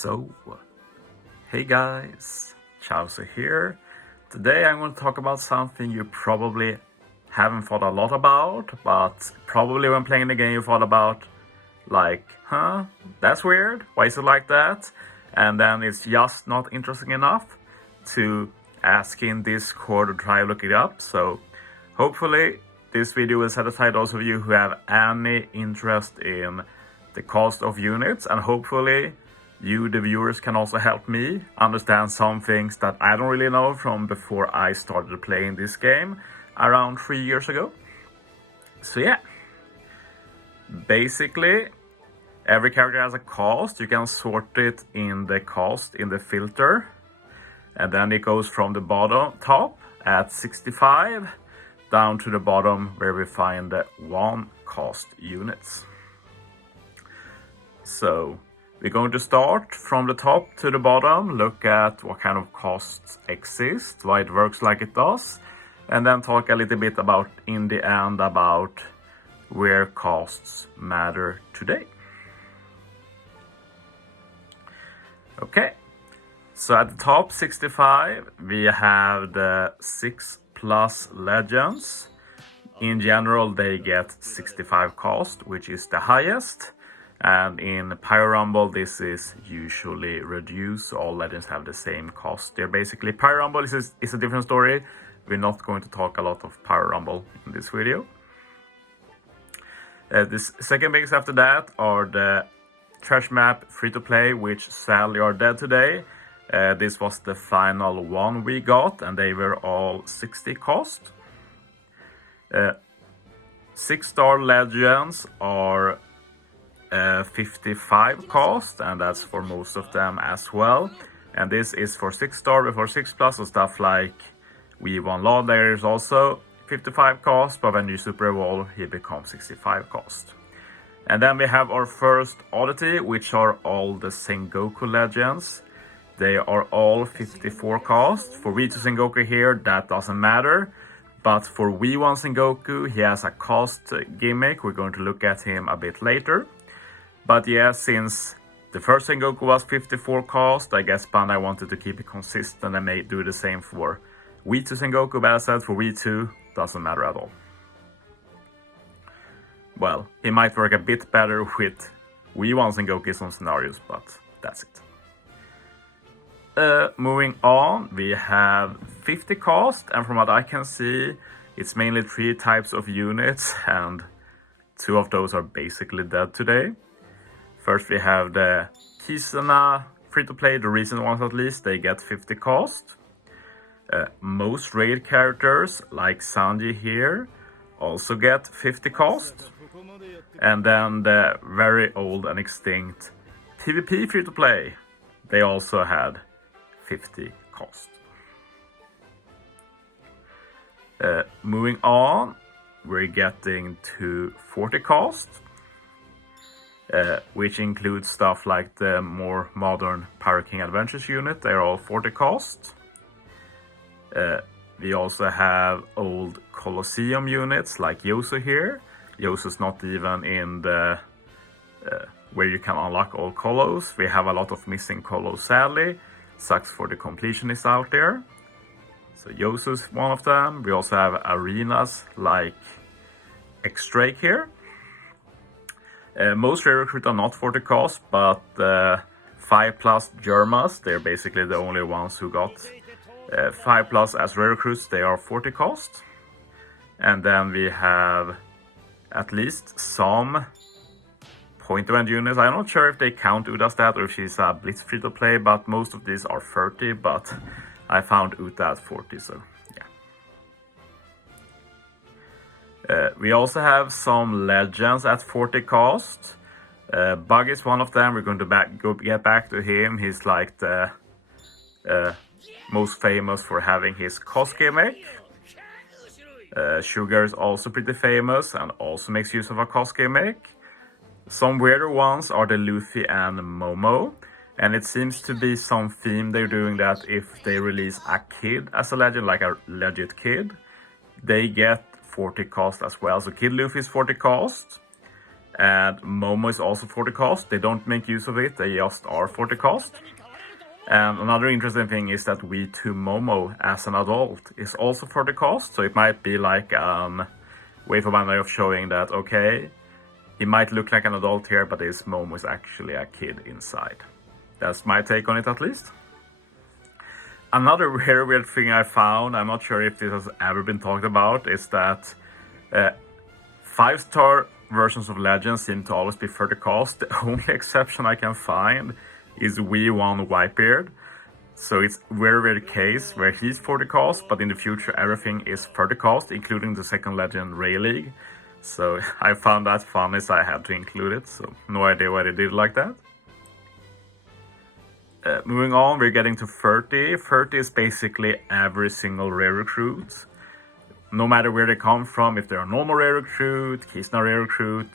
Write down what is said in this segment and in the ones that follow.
So, hey guys, Chauzu here. Today I'm going to talk about something you probably haven't thought a lot about, but probably when playing the game you thought about, like, that's weird, why is it like that? And then it's just not interesting enough to ask in Discord or try to look it up. So, hopefully this video will satisfy those of you who have any interest in the cost of units, and hopefully you, the viewers, can also help me understand some things that I don't really know from before I started playing this game around 3 years ago. So yeah, basically every character has a cost. You can sort it in the cost in the filter, and then it goes from the top at 65 down to the bottom where we find the 1 cost units. So we're going to start from the top to the bottom, look at what kind of costs exist, why it works like it does, and then talk a little bit about, in the end, about where costs matter today. Okay, so at the top 65 we have the 6+ legends. In general they get 65 cost, which is the highest. And in Pyro Rumble, this is usually reduced. All legends have the same cost. They're basically, Pyro Rumble is a different story. We're not going to talk a lot of Pyro Rumble in this video. The second biggest after that are the Trash Map free-to-play, which sadly are dead today. This was the final one we got, and they were all 60 cost. 6-star legends are 55 cost, and that's for most of them as well. And this is for 6-star. Before 6+, so stuff like V1 Law, there is also 55 cost, but when you super evolve he becomes 65 cost. And then we have our first oddity, which are all the Sengoku legends. They are all 54 cost. For V2 Sengoku here, that doesn't matter, but for V1 Sengoku he has a cost gimmick. We're going to look at him a bit later. But yeah, since the first Sengoku was 54 cost, I guess Bandai wanted to keep it consistent and may do the same for V2 Sengoku, but as I said, for V2, doesn't matter at all. Well, he might work a bit better with V1 Sengoku in some scenarios, but that's it. Moving on, we have 50 cost, and from what I can see, it's mainly 3 types of units, and 2 of those are basically dead today. First we have the Kisana free-to-play, the recent ones at least, they get 50 cost. Most raid characters, like Sanji here, also get 50 cost. And then the very old and extinct PvP free-to-play, they also had 50 cost. Moving on, we're getting to 40 cost. Which includes stuff like the more modern Pyro King Adventures unit. They're all 40 cost. We also have old Colosseum units like Chauzu here. Chauzu's not even in the where you can unlock all colos. We have a lot of missing colos, sadly. Sucks for the completionists out there. So Chauzu's one of them. We also have arenas like X-Drake here. Most rare recruits are not 40 cost, but 5+ Germas, they're basically the only ones who got 5+ as rare recruits, they are 40 cost. And then we have at least some point event units. I'm not sure if they count Uda's that or if she's a Blitz free to play, but most of these are 30, but I found Uta at 40, so yeah. We also have some legends at 40 cost. Bug is one of them. We're going to get back to him. He's like the most famous for having his cost gimmick. Sugar is also pretty famous and also makes use of a cost gimmick. Some weirder ones are the Luffy and Momo. And it seems to be some theme they're doing that if they release a kid as a legend, like a legit kid, they get 40 cost as well. So Kid Luffy is 40 cost. And Momo is also 40 cost. They don't make use of it, they just are 40 cost. And another interesting thing is that V2 Momo as an adult is also 40 cost. So it might be like way for my way of showing that, okay, he might look like an adult here, but his Momo is actually a kid inside. That's my take on it at least. Another very weird thing I found, I'm not sure if this has ever been talked about, is that 5-star versions of Legends seem to always be 30 cost. The only exception I can find is V1 Whitebeard. So it's very rare case where he's 40 cost, but in the future everything is 30 cost, including the second Legend Ray League. So I found that funny, so I had to include it. So no idea why they did like that. Moving on, we're getting to 30. 30 is basically every single rare recruit. No matter where they come from, if they're a normal rare recruit, Kisna rare recruit,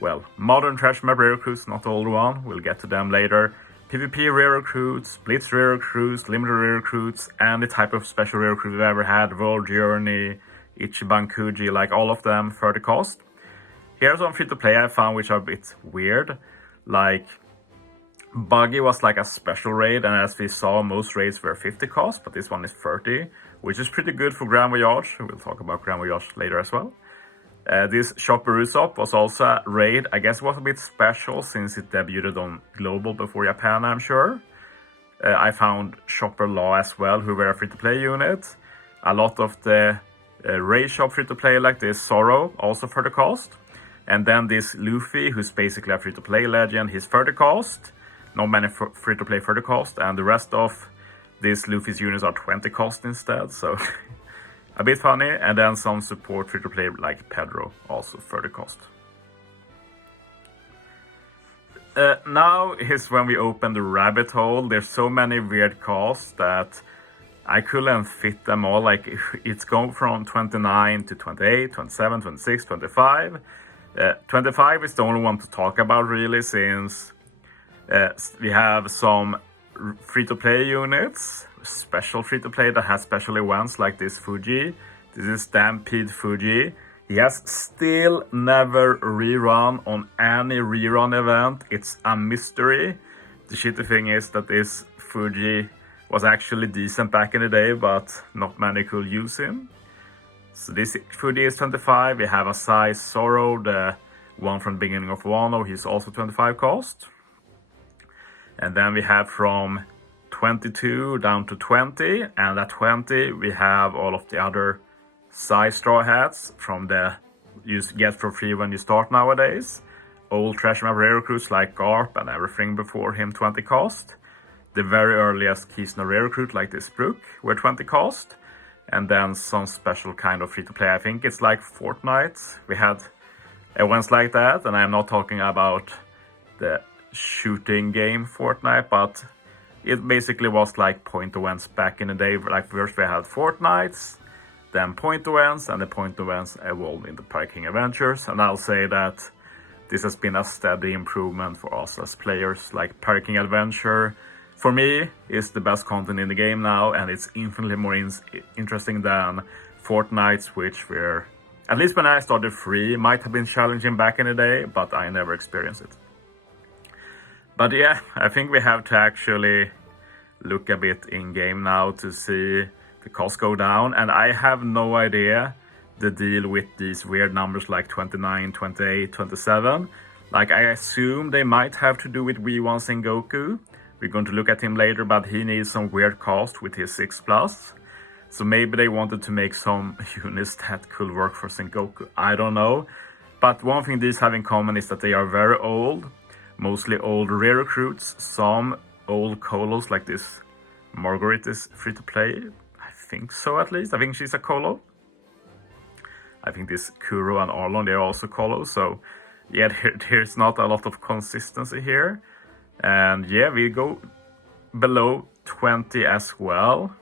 well, modern trash map rare recruits, not the old one, we'll get to them later. PvP rare recruits, Blitz rare recruits, limited rare recruits, and the type of special rare recruit we've ever had, World Journey, Ichiban Kuji, like all of them, 30 cost. Here's some free-to-play I found which are a bit weird, like Buggy was like a special raid, and as we saw, most raids were 50 cost, but this one is 30, which is pretty good for Grand Voyage. We'll talk about Grand Voyage later as well. This Chopper Usopp was also a raid. I guess it was a bit special since it debuted on Global before Japan, I'm sure. I found Chopper Law as well, who were a free-to-play unit. A lot of the raid shop free-to-play like this, Zoro, also 30 cost. And then this Luffy, who's basically a free-to-play legend, he's 30 cost. Not many free-to-play 30 cost, and the rest of these Luffy's units are 20 cost instead, so a bit funny. And then some support free-to-play like Pedro, also 30 cost. Now is when we open the rabbit hole. There's so many weird costs that I couldn't fit them all. Like it's going from 29 to 28, 27, 26, 25. 25 is the only one to talk about really, since we have some free-to-play units, special free-to-play that has special events like this Fuji. This is Stampede Fuji. He has still never rerun on any rerun event. It's a mystery. The shitty thing is that this Fuji was actually decent back in the day, but not many could use him. So this Fuji is 25. We have a size Zoro, the one from the beginning of Wano. He's also 25 cost. And then we have from 22 down to 20, and at 20 we have all of the other size straw hats from the you get for free when you start nowadays. Old trash map rare recruits like Garp and everything before him 20 cost. The very earliest Kisna rare recruit like this Brook were 20 cost. And then some special kind of free to play. I think it's like Fortnite. We had events like that, and I'm not talking about the shooting game Fortnite, but it basically was like point events back in the day. Like first we had Fortnites, then point events, and the point events evolved into Parking Adventures. And I'll say that this has been a steady improvement for us as players. Like Parking Adventure, for me, is the best content in the game now, and it's infinitely more interesting than Fortnites, which were, at least when I started free, might have been challenging back in the day, but I never experienced it. But yeah, I think we have to actually look a bit in game now to see the cost go down. And I have no idea the deal with these weird numbers like 29, 28, 27. Like I assume they might have to do with V1 Sengoku. We're going to look at him later, but he needs some weird cost with his 6+. So maybe they wanted to make some units that could work for Sengoku. I don't know. But one thing these have in common is that they are very old. Mostly old rare recruits, some old colos like this. Margaret is free to play. I think so, at least. I think she's a colo. I think this Kuro and Arlon, they're also colos. So yeah, there's not a lot of consistency here. And yeah, we go below 20 as well.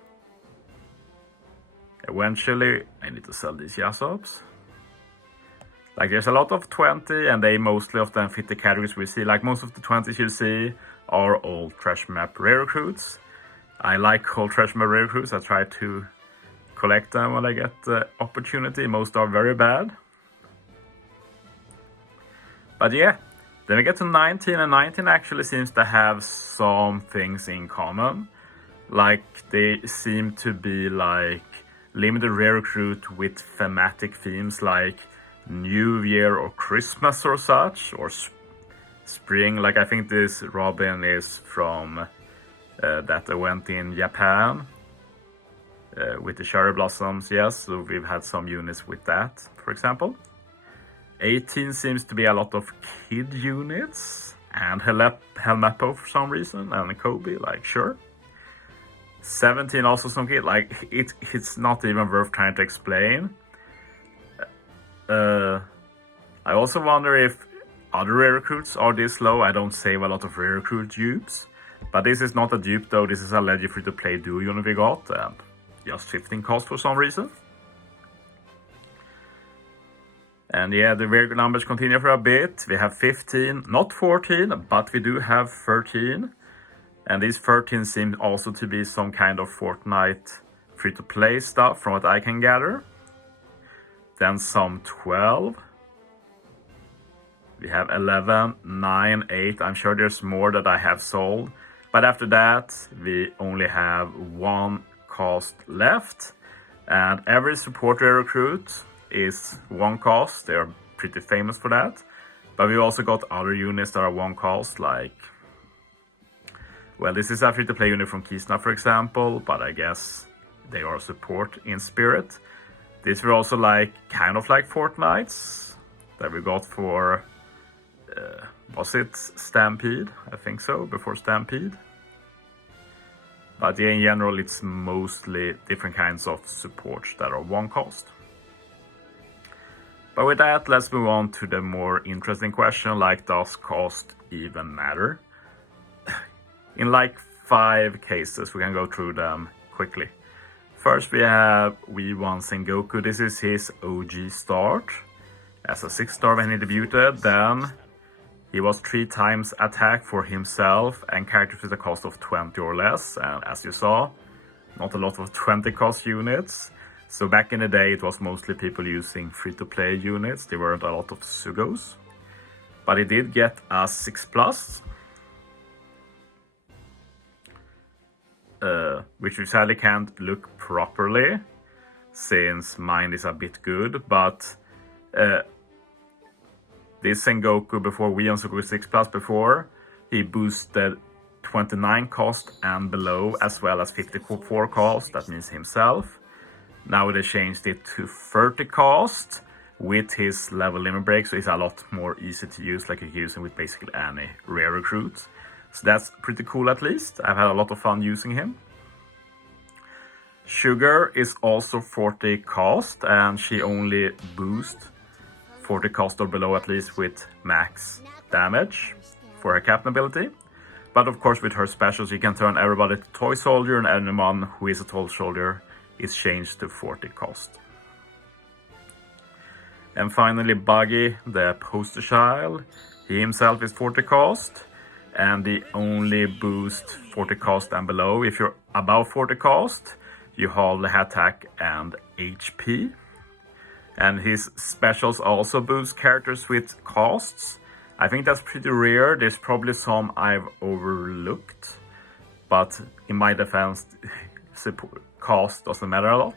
Eventually, I need to sell these Yasops. Like there's a lot of 20, and they mostly of them fit the categories we see. Like most of the 20s you see are old trash map rare recruits. I like old trash map rare recruits. I try to collect them when I get the opportunity. Most are very bad. But yeah, then we get to 19, and 19 actually seems to have some things in common. Like, they seem to be like limited rare recruit with thematic themes like New Year or Christmas or such, or spring. Like, I think this Robin is from that event in Japan with the cherry blossoms. Yes, so we've had some units with that, for example. 18 seems to be a lot of kid units, and Helmeppo for some reason, and Kobe, like, sure. 17 also some kid, like, it's not even worth trying to explain. I also wonder if other rare recruits are this low. I don't save a lot of rare recruit dupes, but this is not a dupe though, this is a legend free to play duo unit we got, and just 15 cost for some reason. And yeah, the rare numbers continue for a bit. We have 15, not 14, but we do have 13. And these 13 seem also to be some kind of Fortnite free-to-play stuff from what I can gather. Then some 12. We have 11, 9, 8. I'm sure there's more that I have sold. But after that, we only have one cost left. And every supporter recruit is one cost. They're pretty famous for that. But we also got other units that are one cost, like, well, this is a free-to-play unit from Kisna, for example, but I guess they are support in spirit. These were also like kind of like Fortnites that we got for was it Stampede? I think so, before Stampede. But yeah, in general, it's mostly different kinds of supports that are one cost. But with that, let's move on to the more interesting question, like, does cost even matter? In like 5 cases, we can go through them quickly. First, we have V1 Sengoku. This is his OG start as a 6-star when he debuted. Then he was 3 times attack for himself and characters with a cost of 20 or less. And as you saw, not a lot of 20 cost units. So back in the day, it was mostly people using free-to-play units. There weren't a lot of Sugos. But he did get a 6+. Which we sadly can't look properly since mine is a bit good, but this Sengoku before V1 Sengoku 6+, before he boosted 29 cost and below, as well as 54 cost, that means himself. Now they changed it to 30 cost with his level limit break, so it's a lot more easy to use, like you can use him with basically any rare recruit. So that's pretty cool at least. I've had a lot of fun using him. Sugar is also 40 cost, and she only boosts 40 cost or below at least with max damage for her captain ability. But of course with her specials you can turn everybody to toy soldier, and anyone who is a toy soldier is changed to 40 cost. And finally Buggy, the poster child. He himself is 40 cost, and he only boosts 40 cost and below. If you're above 40 cost, you hold the attack and HP. And his specials also boost characters with costs. I think that's pretty rare. There's probably some I've overlooked, but in my defense, cost doesn't matter a lot.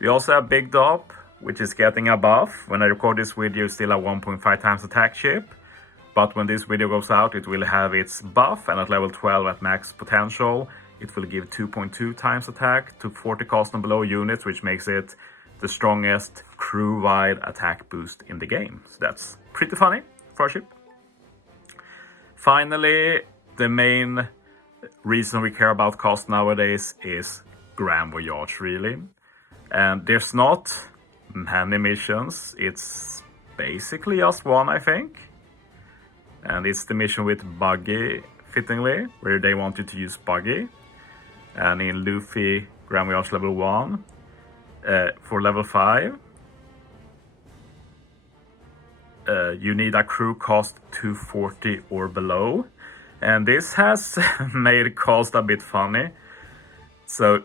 We also have Big Dop, which is getting a buff. When I record this video, it's still a 1.5 times attack ship. But when this video goes out, it will have its buff, and at level 12 at max potential, it will give 2.2 times attack to 40 cost and below units, which makes it the strongest crew-wide attack boost in the game. So that's pretty funny for a ship. Finally, the main reason we care about cost nowadays is Grand Voyage, really. And there's not many missions. It's basically just one, I think. And it's the mission with Buggy, fittingly, where they want you to use Buggy. And in Luffy Grand Voyage level 1, for level 5, you need a crew cost 240 or below. And this has made cost a bit funny. So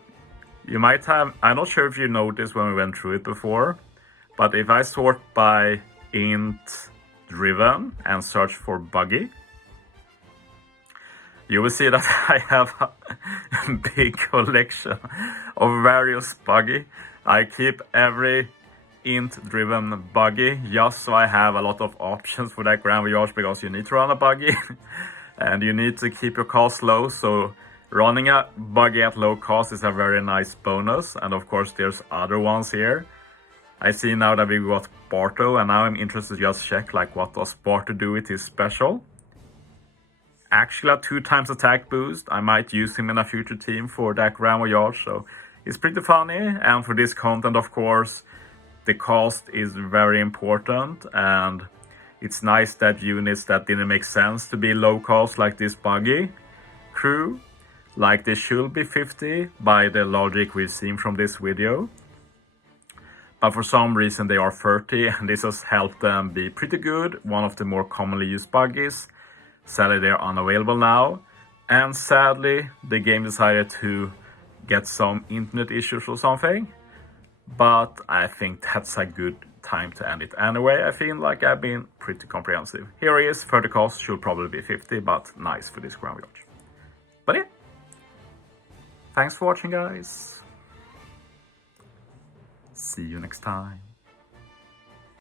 you might have, I'm not sure if you noticed when we went through it before, but if I sort by int driven and search for buggy, you will see that I have a big collection of various buggy. I keep every int-driven buggy just so I have a lot of options for that Grand Voyage, because you need to run a buggy and you need to keep your cost low. So running a buggy at low cost is a very nice bonus. And of course there's other ones here. I see now that we got Barto, and now I'm interested to just check like what does Barto do with his special. Actually a 2x attack boost. I might use him in a future team for that Grand Voyage, so it's pretty funny. And for this content, of course, the cost is very important, and it's nice that units that didn't make sense to be low cost, like this buggy crew, like they should be 50 by the logic we've seen from this video. But for some reason they are 30, and this has helped them be pretty good. One of the more commonly used buggies. Sadly, they're unavailable now, and sadly the game decided to get some internet issues or something. But I think that's a good time to end it anyway. I feel like I've been pretty comprehensive. Here he is, 30 cost, should probably be 50, but nice for this Grand Voyage. But yeah, thanks for watching, guys. See you next time.